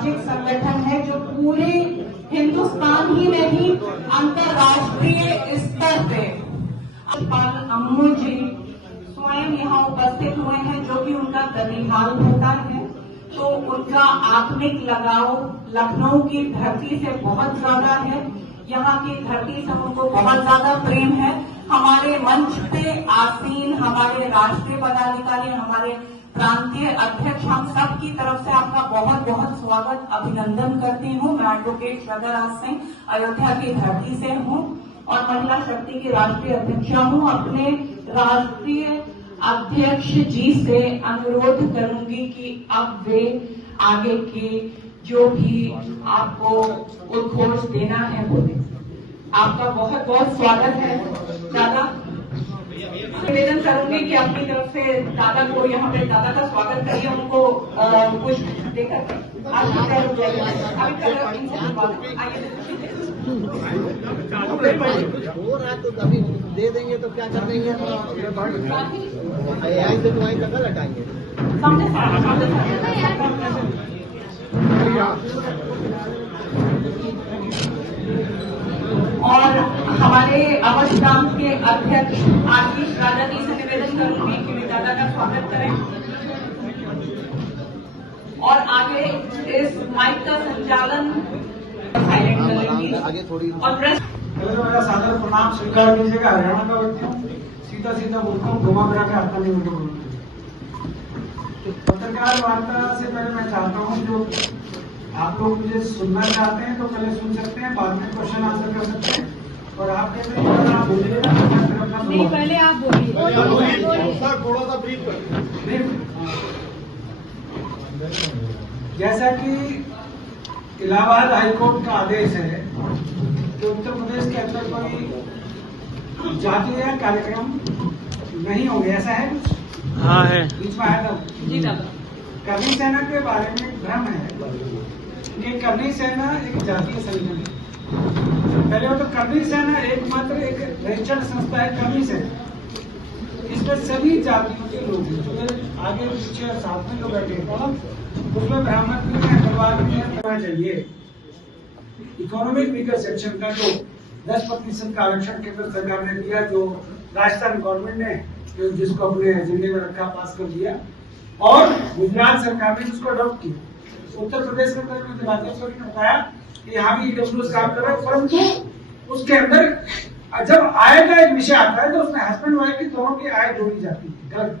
सामाजिक संगठन है जो पूरे हिंदुस्तान ही नहीं अंतर्राष्ट्रीय स्तर पे अम्मू जी स्वयं यहाँ उपस्थित हुए हैं, जो कि उनका दरिहाल होता है। तो उनका आत्मिक लगाव लखनऊ की धरती से बहुत ज्यादा है, यहाँ की धरती से उनको बहुत ज्यादा प्रेम है। हमारे मंच पे आसीन हमारे राष्ट्रीय पदाधिकारी, हमारे प्रांतीय अध्यक्ष, हम सब की तरफ से आपका बहुत बहुत स्वागत अभिनंदन करती हूँ। मैं एडवोकेट श्रद्धा राज सिंह अयोध्या की धरती से हूँ और महिला शक्ति की राष्ट्रीय अध्यक्षा हूँ। अपने राष्ट्रीय अध्यक्ष जी से अनुरोध करूंगी कि अब वे आगे की जो भी आपको उद्घोष देना है वो दें। आपका बहुत बहुत स्वागत है दादा। निवेदन करूंगी कि अपनी तरफ से दादा को यहाँ पे दादा का स्वागत करिए, उनको कुछ देकर हो रहा तो कभी दे देंगे तो क्या कर देंगे, आई से तुम्हारी तक लटाएंगे। और हमारे अवध ग्राम के अध्यक्ष आशीष राजा जी से निवेदन करूंगी कि वे दादा का स्वागत करें और आगे इस माइक का संचालन साइलेंट करेंगी आगे थोड़ी और प्रेस। मेरा सादर प्रणाम स्वीकार कीजिएगा। हरियाणा का व्यक्ति हूँ, सीधा सीधा बोलता हूँ, घुमा फिरा के आता नहीं मुझे बोलूँ। पत्रकार वार्ता से पहले मैं चाहता हूँ जो आप लोग मुझे सुनना चाहते हैं तो पहले सुन सकते हैं, बाद में क्वेश्चन आंसर कर सकते हैं। और आप कहते हैं आप बोलिएगा, नहीं पहले आप बोलिए, थोड़ा सा ब्रीफ कर। जैसा कि इलाहाबाद हाईकोर्ट का आदेश है कि उत्तर प्रदेश के अंदर कोई जातीय कार्यक्रम नहीं होंगे, ऐसा है कुछ? हाँ है। बीच में आया था जी दादा। करनी सेना के बारे में एक भ्रम है कि करनी सेना एक जातीय संगठन है। पहले वो तो करनी सेना एकमात्र एक रजिस्टर्ड संस्था है, करनी सेना। इसमें सभी जातियों के लोग हैं, जो आगे पीछे साथ में लोग बैठे हैं, उसमें ब्राह्मण भी है, परिवार भी है। चाहिए इकोनॉमिक वीकर सेक्शन का जो 10% का आरक्षण केंद्र सरकार ने दिया, जो राजस्थान गवर्नमेंट ने जिसको अपने एजेंडे में रखा, पास कर दिया, और गुजरात सरकार ने जिसको अडॉप्ट किया। उत्तर प्रदेश के अंदर मुझे राजेश्वरी ने बताया कि यहाँ भी ईडब्ल्यूएस काम कर रहा है, परंतु उसके अंदर जब आय का एक विषय आता है तो उसमें हस्बैंड वाइफ की दोनों की आय जोड़ी जाती है। गलत।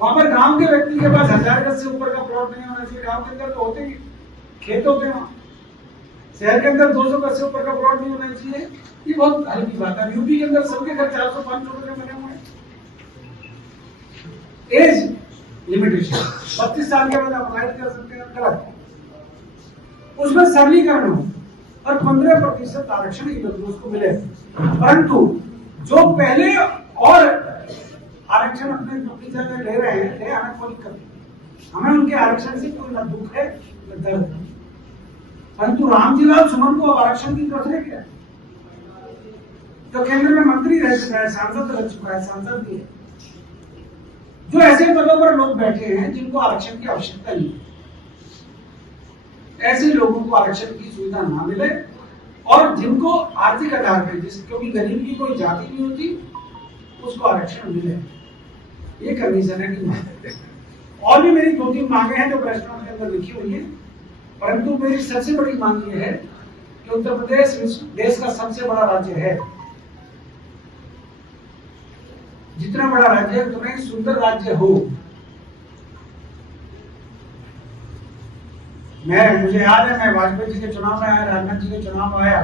वहां पर गांव के व्यक्ति के पास 1000 गज से ऊपर का प्लॉट नहीं होना चाहिए। गांव के अंदर तो होते ही खेत होते हैं, शहर के अंदर 200 गज से ऊपर का प्लॉट नहीं होना चाहिए। ये बहुत हल्की बात है। यूपी के अंदर सबके घर 400-500 रुपए बने हुए हैं। एज लिमिटेशन 32 साल के बाद आप अप्लाई कर सकते हैं, गलत। उसमें सरलीकरण हो और 15% आरक्षण ईडब्ल्यूएस को मिले, परंतु जो पहले और आरक्षण अपनी जगह ले रहे हैं, ले हमें कोई दिक्कत नहीं। हमें उनके आरक्षण से कोई न दुख है न दर्द है, परंतु रामजीलाल सुमन को आरक्षण की जरूरत है क्या? तो केंद्र में मंत्री रह चुका है, सांसद रह चुका है, सांसद भी है। जो ऐसे पदों पर लोग बैठे हैं जिनको आरक्षण की आवश्यकता नहीं है, ऐसे लोगों को आरक्षण की सुविधा ना मिले, और जिनको आर्थिक आधार पर, क्योंकि गरीब की कोई जाति नहीं होती, उसको आरक्षण मिले। ये करनी सेना की मांग है। और भी मेरी 2-3 मांगे हैं जो प्रेस नोट के अंदर लिखी हुई है, परंतु मेरी सबसे बड़ी मांग ये है कि उत्तर प्रदेश देश का सबसे बड़ा राज्य है। जितना बड़ा राज्य है उतना ही सुंदर राज्य हो। मुझे याद है, मैं वाजपेयी जी के चुनाव में आया, राजनाथ जी के चुनाव में आया,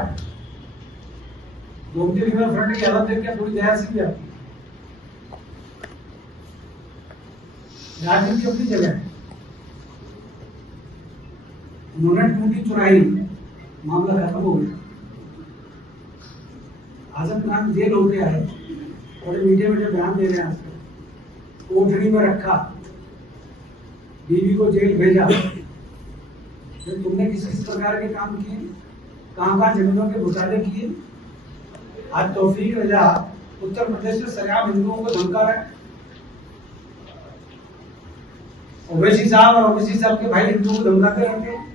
गोमती रिवर फ्रंट की हालत देख के पूरी दया सी भी आती। राजनीति अपनी जगह है, उन्होंने टूटी चुराई, मामला खत्म हो गया। आजम खान जेल होते आए, बड़े मीडिया में जो बयान दे रहे हैं, कोठरी में रखा, बीवी को जेल भेजा। तुमने किस प्रकार के काम किए, कहां जमीनों के घोटाले किए। आज तौफीक रजा उत्तर प्रदेश में सरेआम हिंदुओं को धमका रहा है। ओवैसी साहब और ओवैसी साहब के भाई हिंदुओं को धमकाते रहते हैं।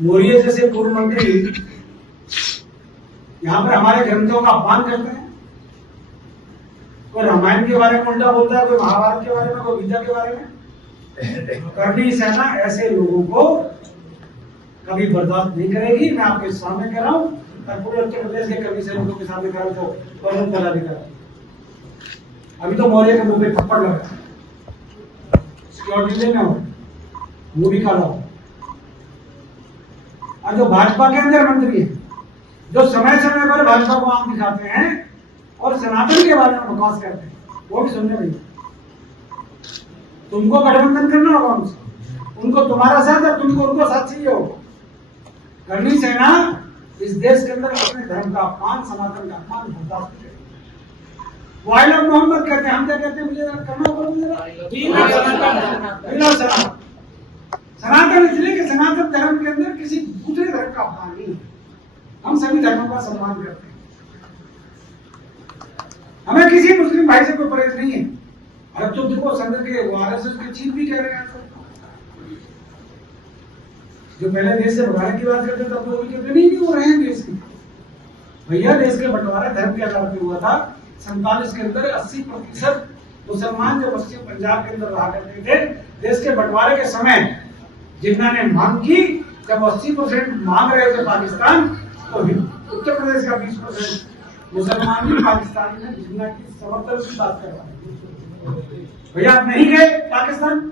मौर्य जैसे पूर्व मंत्री यहाँ पर हमारे ग्रंथों का अपमान करते हैं। कोई रामायण के बारे में उल्टा बोलता है, कोई महाभारत के बारे में, कोई गीता के बारे में। करनी सेना ऐसे लोगों को कभी बर्दाश्त नहीं करेगी। मैं आपके सामने कह रहा हूँ और पूरे उत्तर प्रदेश के करनी सैनिकों के सामने कह रहा हूँ तो वरुण पदाधिकारी अभी तो मौर्य के मुंह पे थप्पड़ लगा, सिक्योरिटी लेना हो, मुंह भी काला हो। और जो भाजपा के अंदर मंत्री है, जो समय समय पर भाजपा को आंख दिखाते हैं और सनातन के बारे में बकवास करते हैं, वो भी सुनने नहीं। तुमको गठबंधन करना होगा उनसे, उनको तुम्हारा साथ है, तुमको उनको साथ चाहिए होगा। करनी सेना इस देश के अंदर अपने धर्म का अपमान, सनातन का अपमान बर्दाश्त करेगी। वो आई लव मोहम्मद कहते हैं, हम क्या कहते हैं? मुझे करना होगा सनातन, इसलिए कि सनातन धर्म के अंदर किसी दूसरे धर्म का अपमान नहीं है। हम सभी धर्मों का सम्मान करते हैं, हमें किसी मुस्लिम भाई से कोई परहेज नहीं है। अब तो देखो संघ के आरएसएस के चीफ भी कह रहे हैं, जो पहले देश से भगाने की बात करते थे तब वो भी कहते नहीं हो रहे हैं देश की। भैया देश के बंटवारा धर्म के आधार पर हुआ था। 47 के अंदर 80% मुसलमान जो पश्चिम पंजाब के अंदर रहा करते थे, देश के बंटवारे के समय जिन्हों ने मांग की, जब 80% मांग रहे थे पाकिस्तान, तो उत्तर प्रदेश का 20% मुसलमान भी पाकिस्तान में जिन्ना की समर्थन की बात कर रहा है। भैया आप नहीं गए पाकिस्तान,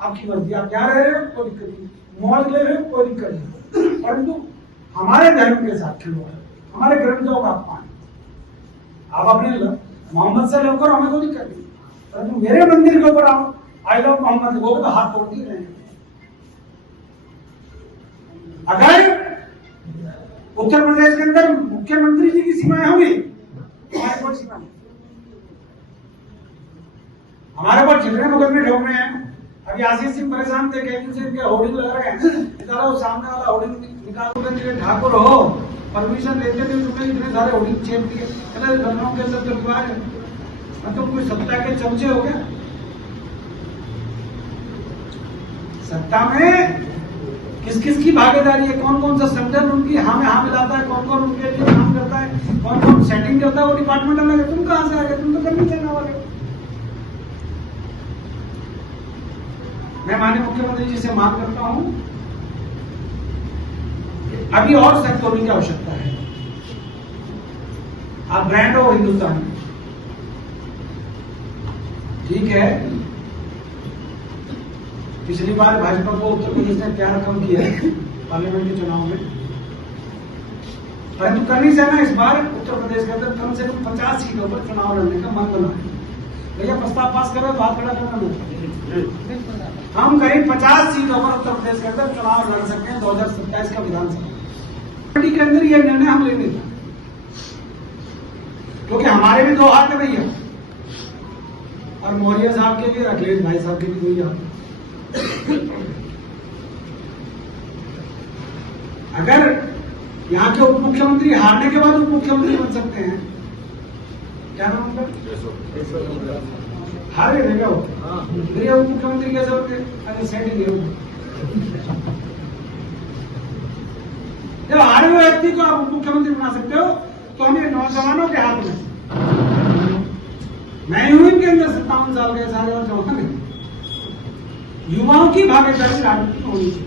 आपकी मर्जी, आप क्या रह रहे हो कोई दिक्कत नहीं, मौज ले रहे हो कोई दिक्कत नहीं, परंतु हमारे धर्म के साथ खिलवाड़, हमारे ग्रंथों का अपमान। आप अपने मोहम्मद से लवकर हमें कोई दिक्कत नहीं, परंतु मेरे मंदिर के ऊपर आओ आई लव मोहम्मद, वो तो हाथ तोड़ नहीं रहे हैं। अगर उत्तर प्रदेश के अंदर मुख्यमंत्री जी की सीमाएं होंगी, हमारे कोई सीमा नहीं। हमारे ऊपर जितने मुकदमे ठोक रहे हैं, अभी आशीष सिंह परेशान थे, कहीं से इनके होर्डिंग लग रहे हैं, निकालो सामने वाला होर्डिंग निकालो। ठाकुर हो, परमिशन लेते थे, तुमने इतने सारे होर्डिंग चेंज दिए, चले धर्मों के अंदर तो रिवाज है, मतलब कोई सत्ता के चमचे हो गए। सत्ता में किस किस की भागीदारी है, कौन कौन सा संगठन उनकी हाँ में हाँ मिलाता है, कौन कौन उनके लिए काम करता है, कौन कौन सेटिंग करता है, वो डिपार्टमेंट अलग है। तुम कहां से आ गए? तुम तो करनी सेना वाले हो। मैं माननीय मुख्यमंत्री जी से मांग करता हूं, अभी और सख्त होने की आवश्यकता है। आप ब्रांड हो हिंदुस्तान, ठीक है। पिछली बार भाजपा को उत्तर प्रदेश ने क्या रकम किया है पार्लियामेंट के चुनाव में, परंतु करनी सेना इस बार उत्तर प्रदेश के अंदर कम से कम 50 सीटों पर चुनाव लड़ने का मन बना है। भैया प्रस्ताव पास करो, बात खड़ा करना। हम करीब 50 सीटों पर उत्तर प्रदेश के अंदर चुनाव लड़ सकते हैं 2027 का विधानसभा पार्टी के अंदर। यह निर्णय हम लेंगे क्योंकि हमारे भी 2 हाथ है भैया, और मौर्य साहब के भी, अखिलेश भाई साहब के भी 2 हाथ। अगर यहाँ के उप मुख्यमंत्री हारने के बाद उप मुख्यमंत्री बन सकते हैं, क्या नाम उनका? हारे रहेगा वो, फिर उप मुख्यमंत्री कैसे होते? अरे सेटिंग है। जब हारे हुए व्यक्ति को आप उप मुख्यमंत्री बना सकते हो, तो हमें नौजवानों के हाथ में, मैं हूं इनके अंदर 57 साल के सारे और जवान है, युवाओं की भागीदारी राजनीति में होनी चाहिए।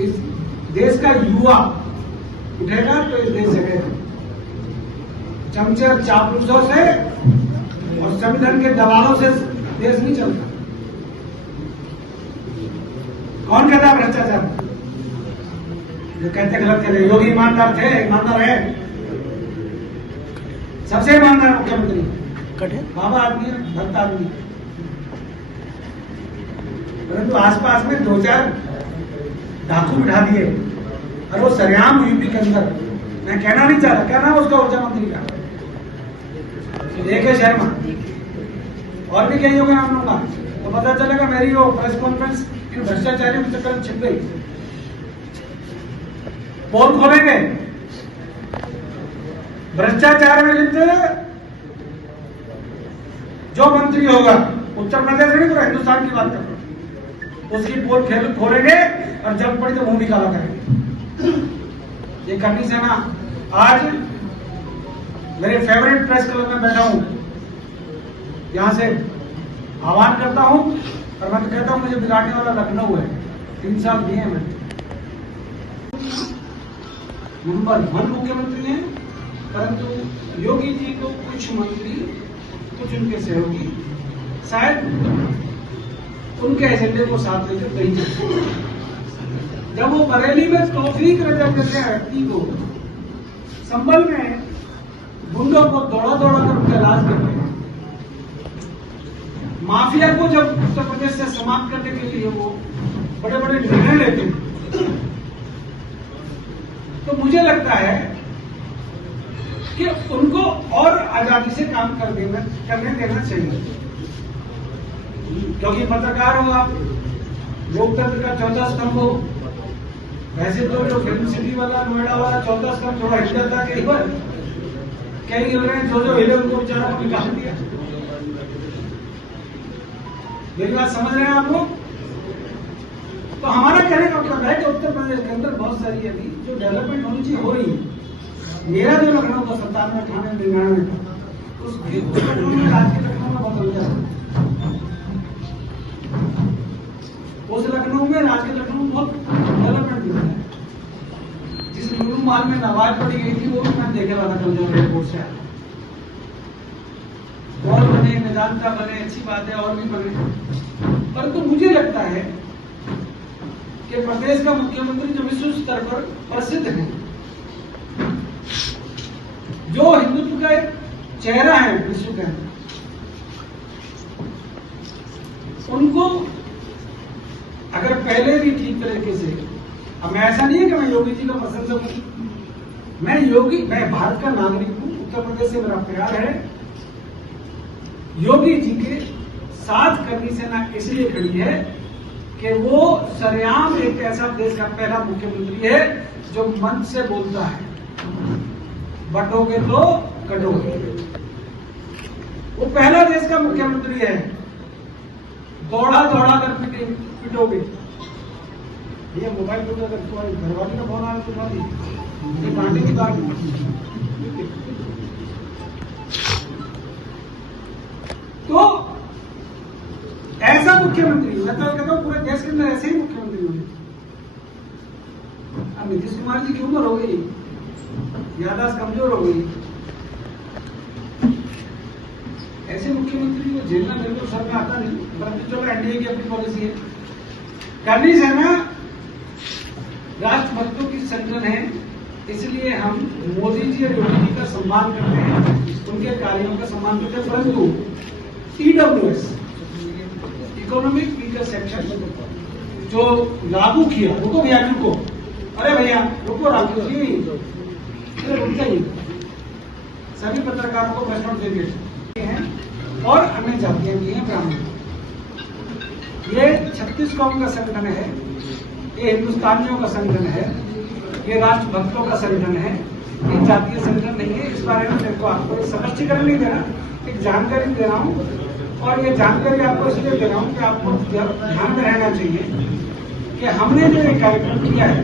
इस देश का युवा उठेगा तो इस देश जगेगा। चमचे और चापलूसों से और संविधान के दबावों से देश नहीं चलता। कौन कहता है भ्रष्टाचार? जो कहते गलत कह रहे। योगी ईमानदार थे, ईमानदार है, सबसे ईमानदार मुख्यमंत्री, बाबा आदमी है, भक्त आदमी है। परंतु आसपास में 2-4 डाकू बिठा दिए और वो सरेआम यूपी के अंदर, मैं कहना नहीं चाहता, क्या नाम उसका ऊर्जा मंत्री का, एक है शर्मा, और भी कई होंगे हम लोग का, तो पता चलेगा मेरी वो प्रेस कॉन्फ्रेंस इन भ्रष्टाचारियों के चक्कर में छिप गई। पोल खोलेंगे, भ्रष्टाचार में लिप्त जो मंत्री होगा, उत्तर प्रदेश नहीं पूरा हिंदुस्तान की बात कर रहा हूं, उसकी पोल खोलेंगे और जब पड़ी तो मुंह निकाला करेंगे। ये करनी सेना आज मेरे फेवरेट प्रेस क्लब में बैठा हूं, यहां से आह्वान करता हूं और मैं तो कहता हूं मुझे बिगाड़ने वाला लखनऊ है। 3 साल दिए मैं नंबर 1 मुख्यमंत्री हैं, परंतु योगी जी को कुछ मंत्री, कुछ उनके सहयोगी शायद उनके एजेंडे को साथ लेकर नहीं चलते। जब वो बरेली में तौफीक रजा करते हैं व्यक्ति को, संभल में गुंडों को दौड़ा कर उनका इलाज करते हैं, माफिया को जब उत्तर प्रदेश से समाप्त करने के लिए वो बड़े बड़े निर्णय लेते हैं, तो मुझे लगता है कि उनको और आजादी से काम करने देना चाहिए। क्योंकि पत्रकार हो आप, लोकतंत्र का चौथा स्तंभ हो। वैसे तो जो फिल्म सिटी वाला, नोएडा वाला चौथा स्तंभ थोड़ा हिल जाता कई बार, कई हिल रहे हैं, जो हिले उनको बेचारों को निकाल दिया। मेरी बात समझ रहे हैं आप लोग? तो हमारा कहने का मतलब है कि उत्तर प्रदेश के अंदर बहुत सारी अभी जो डेवलपमेंट होनी चाहिए हो रही है। मेरा जो लखनऊ का 97, 98, 99 था, उसकी लखनऊ में आज के लखनऊ में बदल गया। उस लखनऊ में आज के लखनऊ में बहुत डेवलपमेंट दिखा है। जिस लुलू मॉल में नमाज पढ़ी गई थी वो भी मैं देखे वाला कल जब एयरपोर्ट से आया। और बने, निदानता बने, अच्छी बात है, और भी बने। परंतु मुझे लगता है कि प्रदेश का मुख्यमंत्री जो विश्व स्तर पर प्रसिद्ध है, जो हिंदुत्व का एक चेहरा है विश्व के अंदर, उनको अगर पहले भी ठीक तरीके से, अब मैं ऐसा नहीं है कि मैं योगी जी का प्रशंसक हूं, मैं भारत का नागरिक हूं, उत्तर प्रदेश से मेरा प्यार है। योगी जी के साथ करनी सेना इसलिए खड़ी है कि वो सरेआम एक ऐसा देश का पहला मुख्यमंत्री है जो मन से बोलता है, बटोगे तो कटोगे। वो पहला देश का मुख्यमंत्री है, दौड़ा कर पिटोगे। ये मोबाइल पर अगर तुम्हारी घरवाली का फोन आया तुम्हारी ये कांटे की बात नहीं। तो ऐसा मुख्यमंत्री, मैं तो कहता हूं पूरे देश के अंदर ऐसे ही मुख्यमंत्री होंगे। अब नीतीश कुमार जी की उम्र हो गई, याददाश्त कमजोर हो गई, ऐसे मुख्यमंत्री को झेलना मेरे को सर में आता नहीं, परंतु चलो एनडीए की अपनी पॉलिसी है। करनी सेना राष्ट्रभक्तों की संगठन है, इसलिए हम मोदी जी और योगी जी का सम्मान करते हैं, उनके कार्यों का सम्मान करते हैं। परंतु ईडब्ल्यूएस, इकोनॉमिक वीकर सेक्शन, जो लागू किया, रुको भैया रुको, अरे भैया रुको, राजू जी रुक जाइए। सभी पत्रकारों को प्रश्न देंगे हैं और अन्य जातियां भी हैं, ब्राह्मण। ये 36 कौम का संगठन है, ये हिंदुस्तानियों का संगठन है, ये राष्ट्रभक्तों का संगठन है, ये जातीय संगठन नहीं है। इस बारे में मेरे को आपको स्पष्टीकरण नहीं देना, एक जानकारी दे रहा हूँ, और ये जानकारी आपको इसलिए दे रहा हूँ कि आपको ध्यान में रहना चाहिए कि हमने जो ये कार्यक्रम किया है,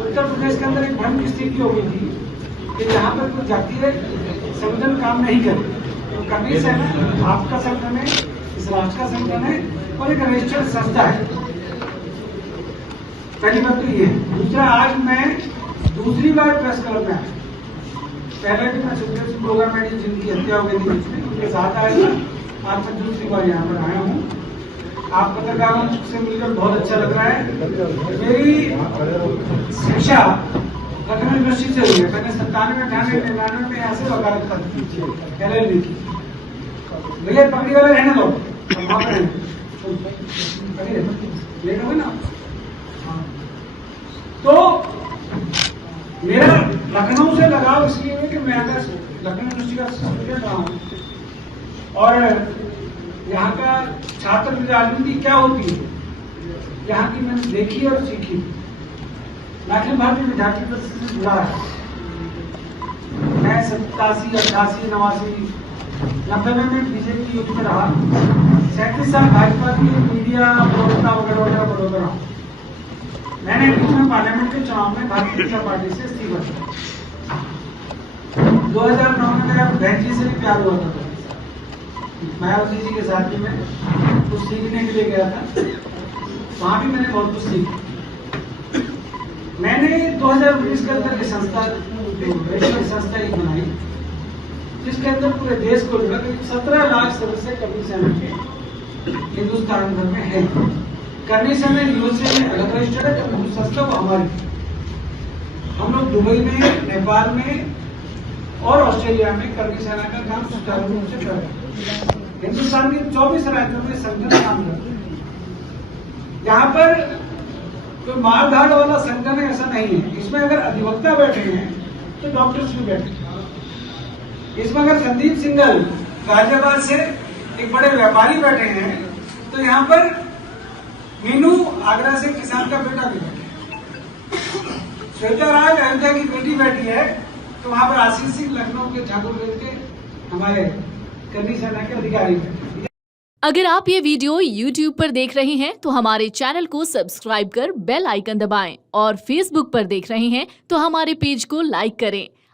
उत्तर प्रदेश के अंदर एक भ्रम की स्थिति हो गई थी कि जहाँ पर कोई जातीय संगठन काम नहीं करे। तो करनी सेना आपका संगठन है, इस राष्ट्र का संगठन है और एक रजिस्टर्ड संस्था है। पहली बात तो ये। दूसरा, आज मैं दूसरी बार प्रेस क्लब में आया। पहले भी मैं सुखदेव सिंह प्रोग्राम में जिनकी हत्या हो गई थी उनके साथ आया था, आज मैं दूसरी बार यहाँ पर आया हूँ। आप पत्रकारों से मिलकर बहुत अच्छा लग रहा है। मेरी शिक्षा लखनऊ यूनिवर्सिटी से हुई है। मैंने 97, 98, 99 में यहाँ से वकालत की LLB की। भैया पकड़ी वाले रहने दो, वहां पर लेट हो ना। तो मेरा लखनऊ से लगाव इसलिए है कि मैं अगर लखनऊ यूनिवर्सिटी का स्टूडेंट रहा हूँ और यहाँ का छात्र की राजनीति क्या होती है यहाँ की मैंने देखी और सीखी। मैं अखिल भारतीय विद्यार्थी परिषद से जुड़ा है। मैं 87, 88, 89, 90 में बीजेपी यूथ में रहा। 37 साल भाजपा की मीडिया प्रवक्ता वगैरह मैंने बीच में पार्लियामेंट के चुनाव में भारतीय जनता पार्टी से इस्तीफा दिया। 2009 में मेरा बहन जी से भी प्यार हुआ था, मायावती जी के साथ भी मैं कुछ सीखने के लिए गया था, वहां भी मैंने बहुत कुछ सीखा। मैंने 2019 के अंदर ये संस्था, वैश्विक संस्था एक बनाई, जिसके अंदर पूरे देश को लगभग 17 लाख सदस्य कर्मी सेना के हिंदुस्तान भर में है। कर्मी सेना यूएसए में अलग रजिस्टर्ड है, जब संस्था वो हमारी, हम लोग दुबई में, नेपाल में और ऑस्ट्रेलिया में कर्मी सेना का काम सुचारू रूप से कर रहे हैं। हिंदुस्तान के 24 राज्यों में संगठन काम करते हैं। यहाँ पर कोई मारधाड़ वाला संगठन ऐसा नहीं है। इसमें अगर अधिवक्ता बैठे हैं तो डॉक्टर्स भी बैठे हैं। इसमें अगर संदीप सिंघल गाजियाबाद से एक बड़े व्यापारी बैठे हैं तो यहाँ पर मीनू आगरा से किसान का बेटा भी बैठे हैं। श्वेता राज अयोध्या की बेटी बैठी है, तो वहां पर आशीष सिंह लखनऊ के ठाकुरगंज के हमारे कर्मी सेना के अधिकारी बैठे। अगर आप ये वीडियो YouTube पर देख रहे हैं तो हमारे चैनल को सब्सक्राइब कर बेल आइकन दबाएं और Facebook पर देख रहे हैं तो हमारे पेज को लाइक करें।